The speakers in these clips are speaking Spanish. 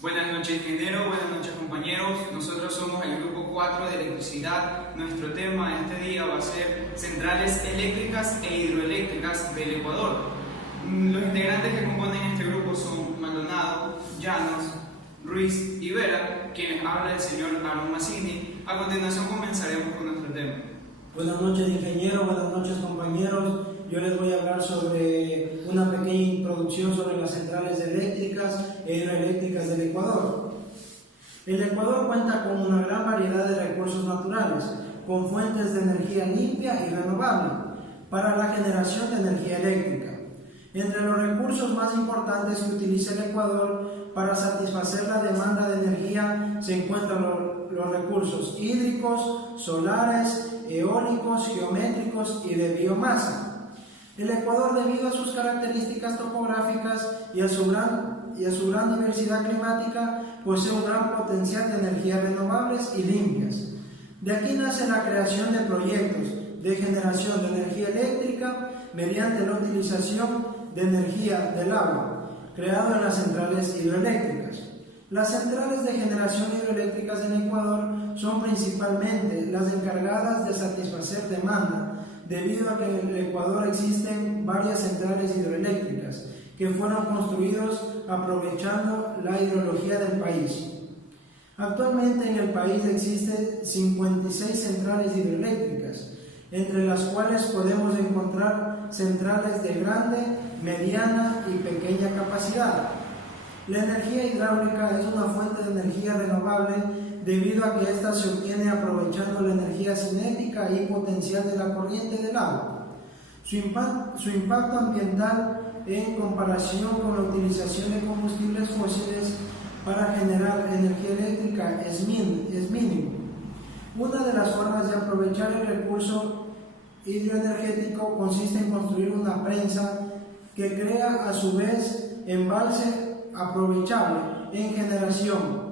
Buenas noches, ingeniero, buenas noches, compañeros. Nosotros somos el grupo 4 de electricidad. Nuestro tema de este día va a ser centrales eléctricas e hidroeléctricas del Ecuador. Los integrantes que componen este grupo son Maldonado, Llanos, Ruiz y Vera, quienes habla el señor Aaron Mazzini. A continuación comenzaremos con nuestro tema. Buenas noches, ingeniero, buenas noches, compañeros. Yo les voy a hablar sobre una pequeña introducción sobre las centrales eléctricas e hidroeléctricas del Ecuador. El Ecuador cuenta con una gran variedad de recursos naturales, con fuentes de energía limpia y renovable para la generación de energía eléctrica. Entre los recursos más importantes que utiliza el Ecuador para satisfacer la demanda de energía se encuentran los recursos hídricos, solares, eólicos, geométricos y de biomasa. El Ecuador, debido a sus características topográficas y a su gran diversidad climática, posee un gran potencial de energías renovables y limpias. De aquí nace la creación de proyectos de generación de energía eléctrica mediante la utilización de energía del agua, creado en las centrales hidroeléctricas. Las centrales de generación hidroeléctricas en Ecuador son principalmente las encargadas de satisfacer demanda, debido a que en el Ecuador existen varias centrales hidroeléctricas que fueron construidos aprovechando la hidrología del país. Actualmente en el país existen 56 centrales hidroeléctricas, entre las cuales podemos encontrar centrales de grande, mediana y pequeña capacidad. La energía hidráulica es una fuente de energía renovable debido a que ésta se obtiene aprovechando la energía cinética y potencial de la corriente del agua. Su impacto ambiental en comparación con la utilización de combustibles fósiles para generar energía eléctrica es mínimo. Una de las formas de aprovechar el recurso hidroenergético consiste en construir una presa que crea a su vez embalse aprovechable en generación.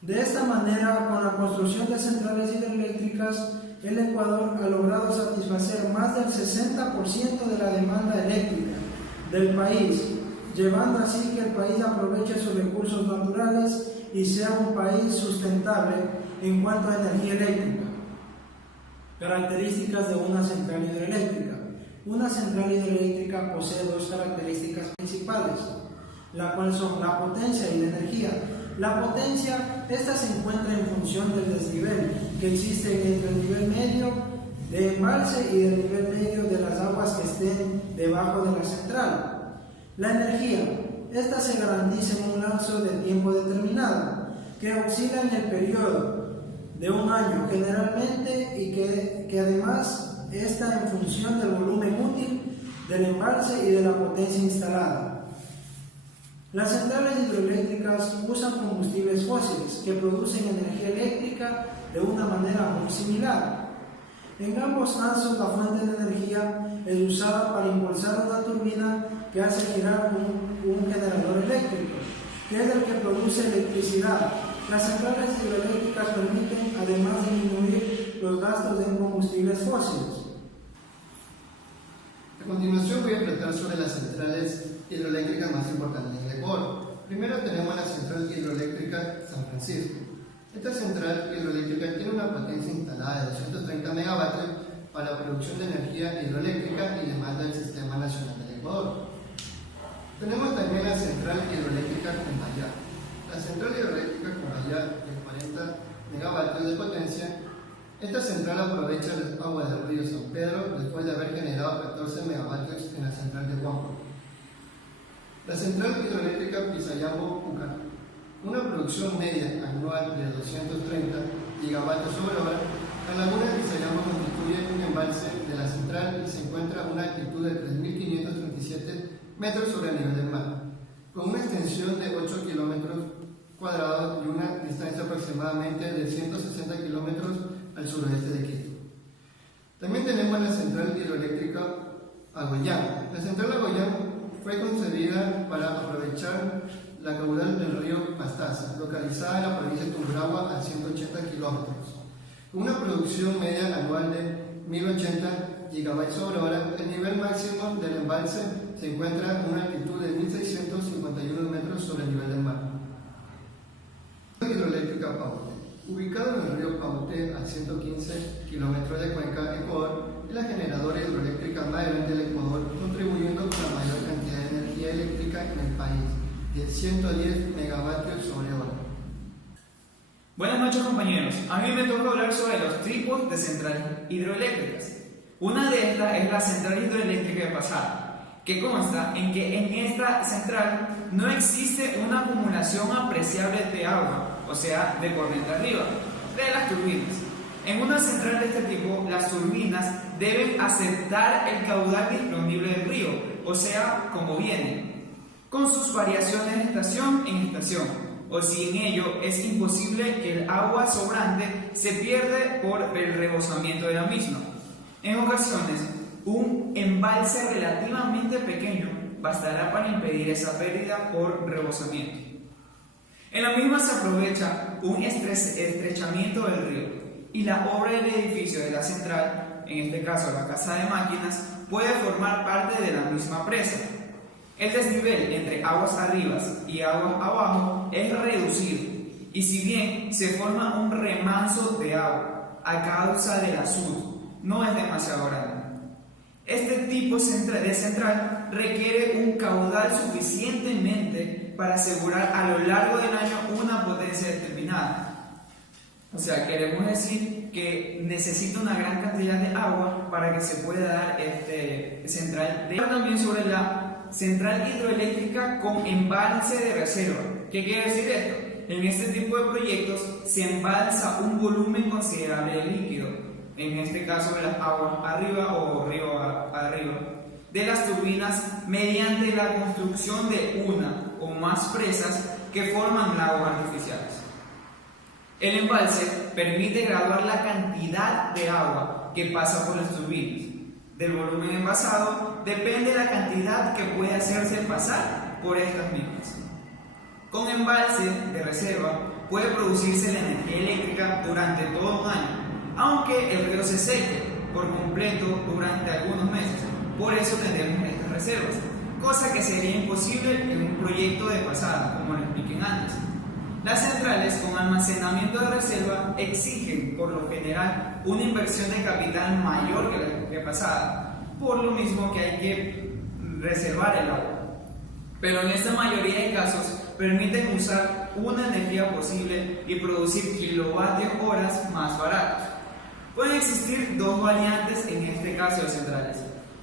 De esta manera, con la construcción de centrales hidroeléctricas, el Ecuador ha logrado satisfacer más del 60% de la demanda eléctrica del país, llevando así que el país aproveche sus recursos naturales y sea un país sustentable en cuanto a energía eléctrica. Características de una central hidroeléctrica. Una central hidroeléctrica posee dos características principales, la cual son la potencia y la energía. La potencia, esta se encuentra en función del desnivel que existe entre el nivel medio de embalse y el nivel medio de las aguas que estén debajo de la central. La energía, esta se garantiza en un lapso de tiempo determinado, que oscila en el periodo de un año generalmente y que además está en función del volumen útil del embalse y de la potencia instalada. Las centrales hidroeléctricas usan combustibles fósiles que producen energía eléctrica de una manera muy similar. En ambos casos, la fuente de energía es usada para impulsar una turbina que hace girar un generador eléctrico, que es el que produce electricidad. Las centrales hidroeléctricas permiten, además, disminuir los gastos en combustibles fósiles. A continuación voy a tratar sobre las centrales hidroeléctricas más importantes en el Ecuador. Primero tenemos la central hidroeléctrica San Francisco. Esta central hidroeléctrica tiene una potencia instalada de 230 megavatios para la producción de energía hidroeléctrica y demanda del Sistema Nacional del Ecuador. Tenemos también la central hidroeléctrica Cumbayá. La central hidroeléctrica Cumbayá de 40 megavatios de potencia. Esta central aprovecha el agua del río San Pedro después de haber generado 14 megavatios en la central de Huambo. La central hidroeléctrica Pisayambo-Pucar, una producción media anual de 230 gigavatios sobre hora. La laguna de Pisayambo constituye un embalse de la central y se encuentra a una altitud de 3.537 metros sobre el nivel del mar, con una extensión de 8 kilómetros cuadrados y una distancia aproximadamente de 160 kilómetros al suroeste de Quito. También tenemos la central hidroeléctrica Aguayán. La central Aguayán fue concebida para aprovechar la caudal del río Pastaza, localizada en la provincia de Tungurahua a 180 kilómetros. Con una producción media anual de 1080 gigabytes sobre hora, el nivel máximo del embalse se encuentra a una altitud de 1651 metros sobre el nivel del mar. kilómetros de cuenca Ecuador es la generadora hidroeléctrica más grande del Ecuador, contribuyendo con la mayor cantidad de energía eléctrica en el país, de 110 megavatios sobre hora. Buenas noches, compañeros. A mí me toca hablar sobre los tipos de centrales hidroeléctricas. Una de estas es la central hidroeléctrica de Pasada, que consta en que en esta central no existe una acumulación apreciable de agua, o sea, de corriente arriba, de las turbinas. En una central de este tipo, las turbinas deben aceptar el caudal disponible del río, o sea, como viene, con sus variaciones de estación en estación. O si en ello es imposible que el agua sobrante se pierde por el rebosamiento de la misma. En ocasiones, un embalse relativamente pequeño bastará para impedir esa pérdida por rebosamiento. En la misma se aprovecha un estrechamiento del río y la obra del edificio de la central, en este caso la casa de máquinas, puede formar parte de la misma presa. El desnivel entre aguas arriba y aguas abajo es reducido, y si bien se forma un remanso de agua a causa del azul, no es demasiado grande. Este tipo de central requiere un caudal suficientemente para asegurar a lo largo del año una potencia determinada. O sea, queremos decir que necesita una gran cantidad de agua para que se pueda dar central. También sobre la central hidroeléctrica con embalse de reserva. ¿Qué quiere decir esto? En este tipo de proyectos se embalsa un volumen considerable de líquido, en este caso de las aguas arriba o río arriba, de las turbinas mediante la construcción de una o más presas que forman lagos artificiales. El embalse permite graduar la cantidad de agua que pasa por las turbinas. Del volumen envasado depende la cantidad que puede hacerse pasar por estas mismas. Con embalse de reserva puede producirse la energía eléctrica durante todo un año, aunque el río se seque por completo durante algunos meses. Por eso tendremos estas reservas, cosa que sería imposible en un proyecto de pasada, como lo expliqué antes. Las centrales con almacenamiento de reserva exigen, por lo general, una inversión de capital mayor que la que pasada, por lo mismo que hay que reservar el agua. Pero en esta mayoría de casos permiten usar una energía posible y producir kilovatios horas más baratos. Pueden existir dos variantes en este caso de centrales.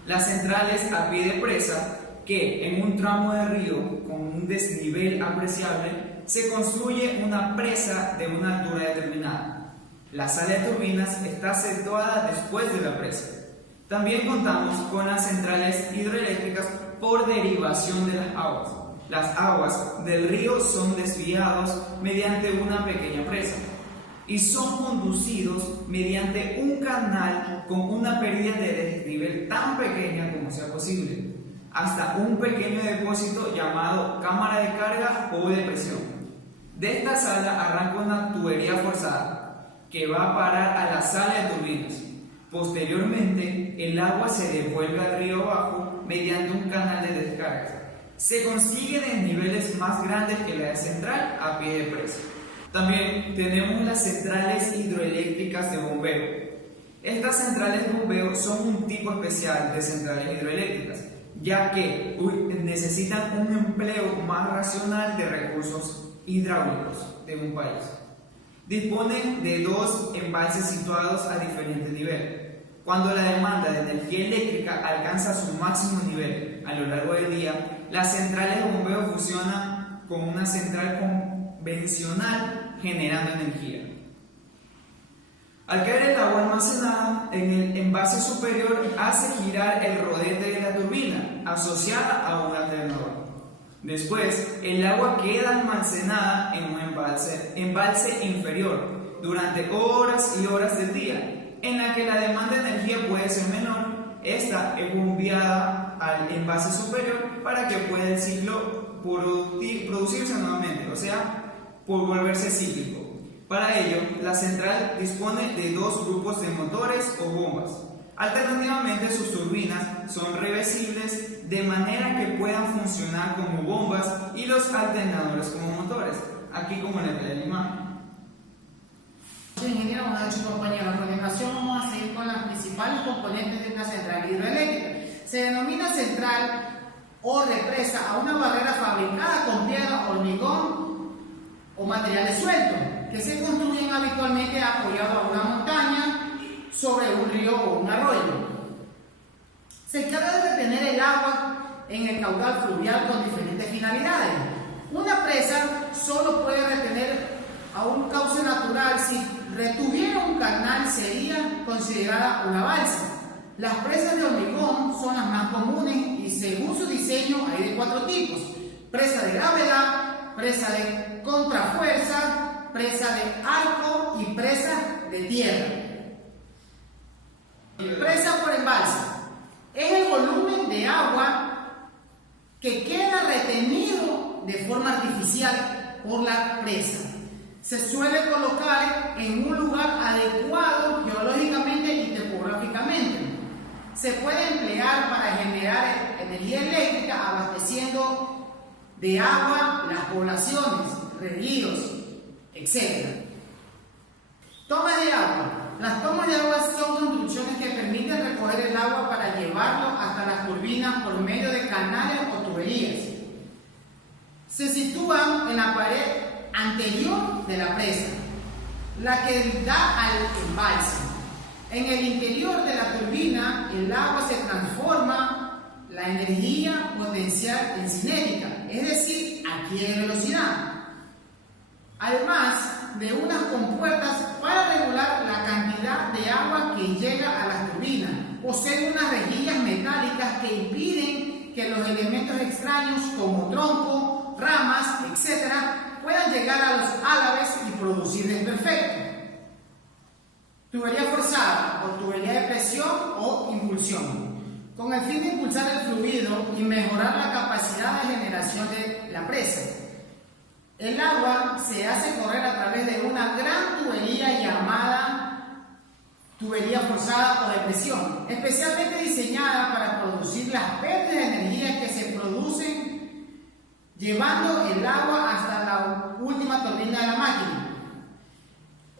Las centrales a pie de presa, que en un tramo de río con un desnivel apreciable se construye una presa de una altura determinada. La sala de turbinas está situada después de la presa. También contamos con las centrales hidroeléctricas por derivación de las aguas. Las aguas del río son desviados mediante una pequeña presa y son conducidos mediante un canal con una pérdida de desnivel tan pequeña como sea posible, hasta un pequeño depósito llamado cámara de carga o de presión. De esta sala arranca una tubería forzada que va a parar a la sala de turbinas. Posteriormente, el agua se devuelve al río abajo mediante un canal de descarga. Se consigue desniveles más grandes que la de central a pie de presa. También tenemos las centrales hidroeléctricas de bombeo. Estas centrales de bombeo son un tipo especial de centrales hidroeléctricas, ya que necesitan un empleo más racional de recursos hidráulicos de un país. Disponen de dos embalses situados a diferentes niveles. Cuando la demanda de energía eléctrica alcanza su máximo nivel a lo largo del día, las centrales de bombeo funcionan con una central convencional generando energía. Al caer el agua almacenada en el envase superior, hace girar el rodete de la turbina asociada a un alternador. Después, el agua queda almacenada en un embalse inferior durante horas y horas del día, en la que la demanda de energía puede ser menor. Esta es bombeada al envase superior para que pueda el ciclo producirse nuevamente, o sea, por volverse cíclico. Para ello, la central dispone de dos grupos de motores o bombas. Alternativamente, sus turbinas son reversibles de manera que puedan funcionar como bombas y los alternadores como motores, aquí como le ve la imagen. Ingeniero, buenas noches, compañeros. A continuación vamos a seguir con las principales componentes de una central hidroeléctrica. Se denomina central o represa a una barrera fabricada con piedra, hormigón o materiales sueltos que se construyen habitualmente apoyados a una montaña, sobre un río o un arroyo. Se encarga de retener el agua en el caudal fluvial con diferentes finalidades. Una presa solo puede retener a un cauce natural. Si retuviera un canal sería considerada una balsa. Las presas de hormigón son las más comunes y según su diseño hay de 4 tipos: presa de gravedad, presa de contrafuerza, presa de arco y presa de tierra. Presa por embalse es el volumen de agua que queda retenido de forma artificial por la presa. Se suele colocar en un lugar adecuado geológicamente y topográficamente. Se puede emplear para generar energía eléctrica abasteciendo de agua las poblaciones, regueros, etc. Tomas de agua. Las tomas de agua son construcciones que permiten recoger el agua para llevarlo hasta las turbinas por medio de canales o tuberías. Se sitúan en la pared anterior de la presa, la que da al embalse. En el interior de la turbina, el agua se transforma la energía potencial en cinética, es decir, adquiere velocidad. Además de unas compuertas para regular la cantidad de agua que llega a las turbinas. Posee unas rejillas metálicas que impiden que los elementos extraños como troncos, ramas, etc. puedan llegar a los álabes y producir desperfectos. Tubería forzada o tubería de presión o impulsión, con el fin de impulsar el fluido y mejorar la capacidad de generación de la presa. El agua se hace correr a través de una gran tubería llamada tubería forzada o de presión, especialmente diseñada para producir las pérdidas de energía que se producen llevando el agua hasta la última turbina de la máquina.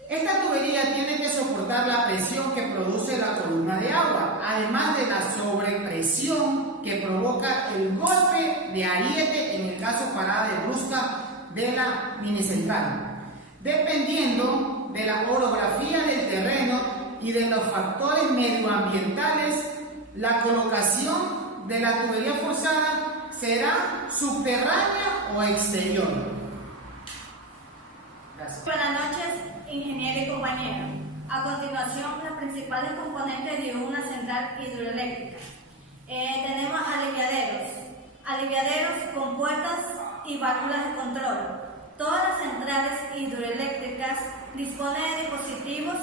Esta tubería tiene que soportar la presión que produce la columna de agua, además de la sobrepresión que provoca el golpe de ariete en el caso parada de brusca de la minicentral. Dependiendo de la orografía del terreno y de los factores medioambientales, la colocación de la tubería forzada será subterránea o exterior. Gracias. Buenas noches, ingeniero y compañeros. A continuación, las principales componentes de una central hidroeléctrica. Tenemos aliviaderos con puertas y válvulas de control. Todas las centrales hidroeléctricas disponen de dispositivos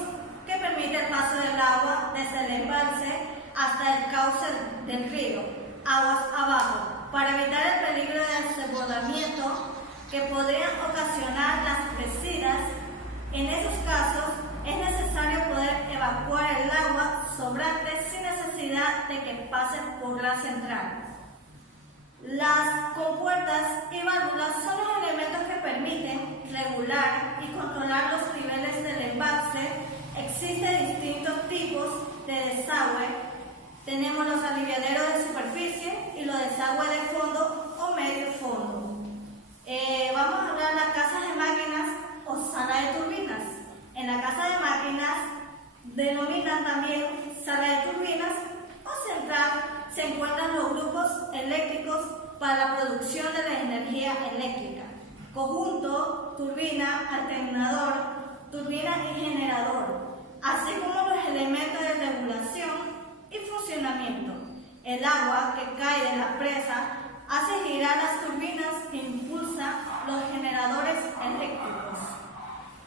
que permiten el paso del agua desde el embalse hasta el cauce del río, aguas abajo, para evitar el peligro de desbordamiento que podrían ocasionar las crecidas. En esos casos es necesario poder evacuar el agua sobrante sin necesidad de que pase por la central. Las compuertas y válvulas son los elementos que permiten regular y controlar los niveles del embalse. Existen distintos tipos de desagüe. Tenemos los aliviaderos de superficie y los desagües de fondo o medio fondo. Vamos a hablar de las casas de máquinas o sala de turbinas. En la casa de máquinas denominan también sala de turbinas o central. Se encuentran los grupos eléctricos para la producción de la energía eléctrica: conjunto, turbina, alternador, turbina y generador, así como los elementos de regulación y funcionamiento. El agua que cae de la presa hace girar las turbinas que impulsan los generadores eléctricos.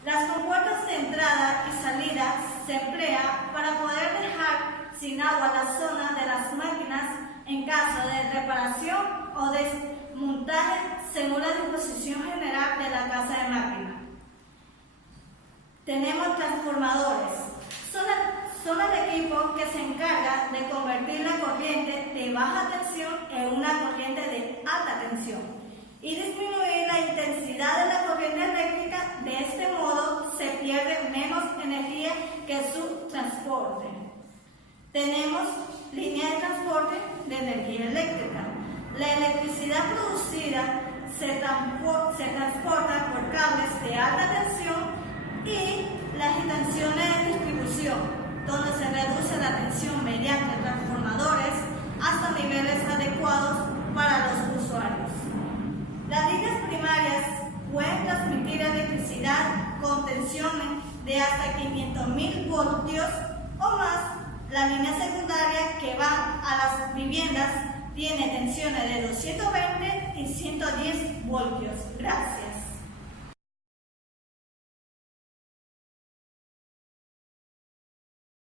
Las compuertas de entrada y salida se emplean para poder dejar sin agua la zona de las máquinas en caso de reparación o desmontaje según la disposición general de la casa de máquinas. Tenemos transformadores. Son el equipo que se encarga de convertir la corriente de baja tensión en una corriente de alta tensión y disminuir la intensidad de la corriente eléctrica. De este modo se pierde menos transporte. Tenemos línea de transporte de energía eléctrica. La electricidad producida se transporta por cables de alta tensión y las estaciones de distribución, donde se reduce la tensión mediante transformadores hasta niveles adecuados para los usuarios. Las líneas primarias pueden transmitir electricidad con tensiones de hasta 500.000 voltios o más. La línea secundaria que va a las viviendas tiene tensiones de 220 y 110 voltios. Gracias.